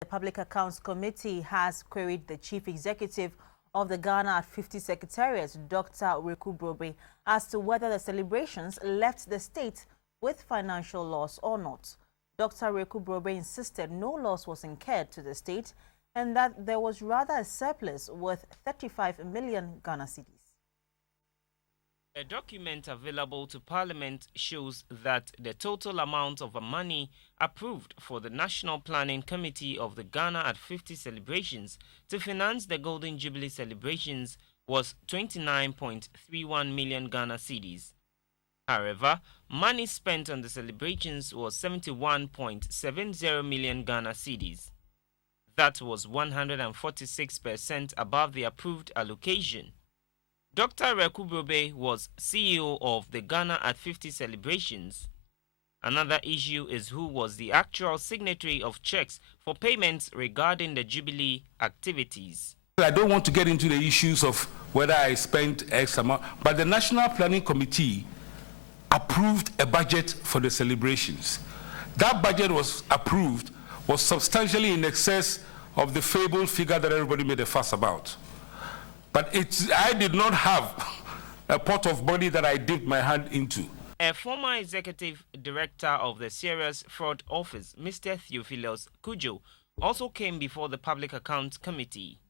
The Public Accounts Committee has queried the Chief Executive of the Ghana at 50 Secretariat, Dr. Wereko-Brobby, as to whether the celebrations left the state with financial loss or not. Dr. Wereko-Brobby insisted no loss was incurred to the state and that there was rather a surplus worth 35 million Ghana cedis. A document available to Parliament shows that the total amount of money approved for the National Planning Committee of the Ghana at 50 celebrations to finance the Golden Jubilee celebrations was 29.31 million Ghana cedis. However, money spent on the celebrations was 71.70 million Ghana cedis. That was 146% above the approved allocation. Dr. Wereko-Brobby was CEO of the Ghana at 50 celebrations. Another issue is who was the actual signatory of checks for payments regarding the Jubilee activities. I don't want to get into the issues of whether I spent X amount, but the National Planning Committee approved a budget for the celebrations. That budget was approved, was substantially in excess of the fabled figure that everybody made a fuss about. But I did not have a pot of money that I dipped my hand into. A former executive director of the Serious Fraud Office, Mr. Theophilus Kudjo, also came before the Public Accounts Committee.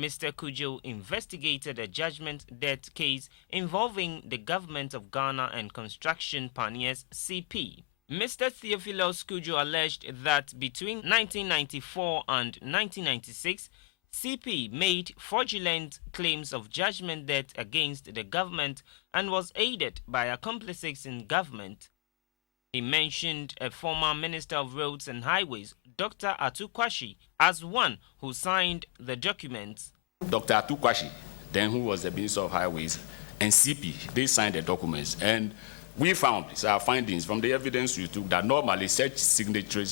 Mr. Kudjo investigated a judgment debt case involving the government of Ghana and Construction Pioneers CP. Mr. Theophilus Kudjo alleged that between 1994 and 1996, CP made fraudulent claims of judgment debt against the government and was aided by accomplices in government. He mentioned a former Minister of Roads and Highways, Dr. Atukwashi, as one who signed the documents. Dr. Atukwashi, then who was the Minister of Highways, and CP, they signed the documents. And we found, it's our findings from the evidence we took, that normally such signature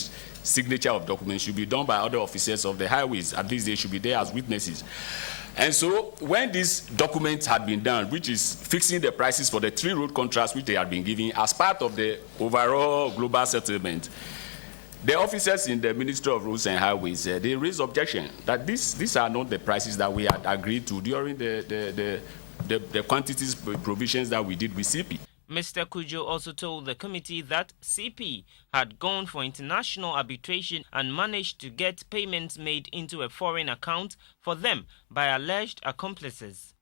of documents should be done by other officers of the highways. At least they should be there as witnesses. And so when these documents had been done, which is fixing the prices for the 3 road contracts which they had been giving as part of the overall global settlement, the officers in the Ministry of Roads and Highways, they raised objection that these are not the prices that we had agreed to during the quantities provisions that we did with CP. Mr. Kudjo also told the committee that CP had gone for international arbitration and managed to get payments made into a foreign account for them by alleged accomplices.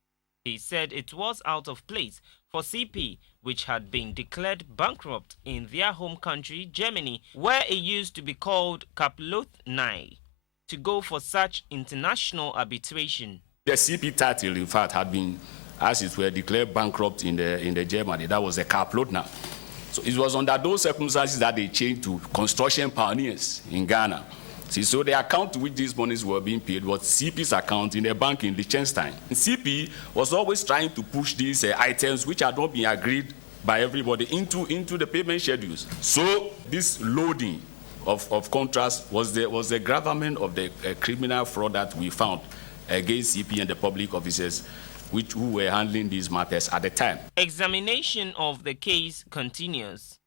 He said it was out of place for CP, which had been declared bankrupt in their home country, Germany, where it used to be called Kaploth-Nai, to go for such international arbitration. The CP title, in fact, had been, as it were, declared bankrupt in the Germany. That was a Kaploth-Nai. So it was under those circumstances that they changed to Construction Pioneers in Ghana. See, so the account to which these monies were being paid was CP's account in a bank in Liechtenstein. And CP was always trying to push these items which had not been agreed by everybody into the payment schedules. So this loading of contracts was the gravamen of the criminal fraud that we found against CP and the public officers who were handling these matters at the time. Examination of the case continues.